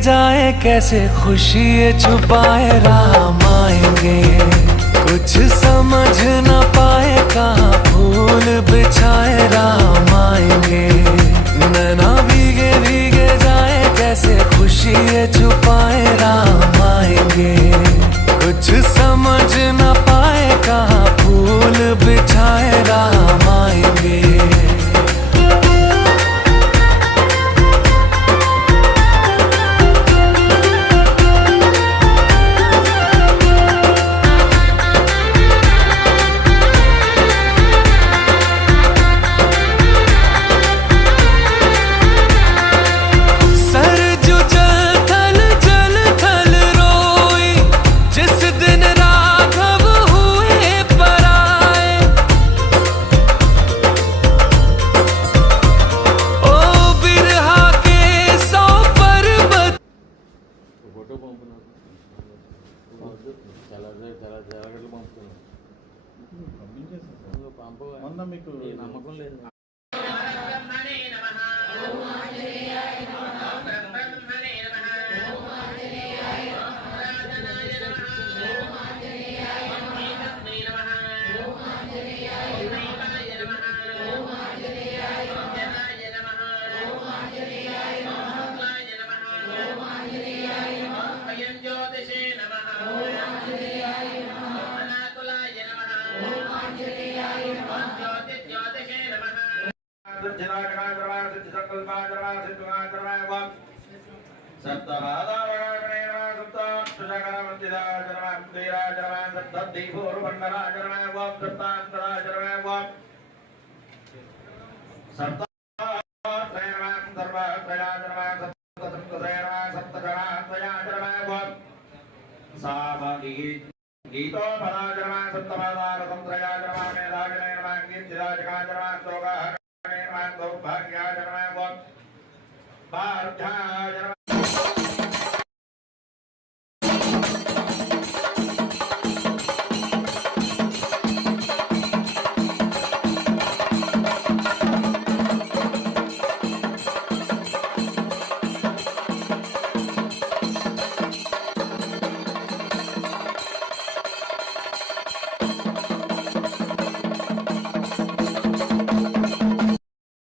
जाए कैसे खुशी ये छुपाए राम आएंगे। कुछ समझ न पाए कहाँ फूल बिछाए राम आएंगे। नैना भीगे भीगे जाए कैसे खुशी ये छुपाए राम आएंगे। कुछ समझ न पाए कहाँ फूल बिछाए राम आएंगे। మీకు నమ్మకం లేదు. गीतो पराजरमा सप्तमादार संत्रया जरमा मेधाजने नमः कीर्तिराजका जरमा श्लोकः नमः सौभाग्या जरमा पार्थाय जरमा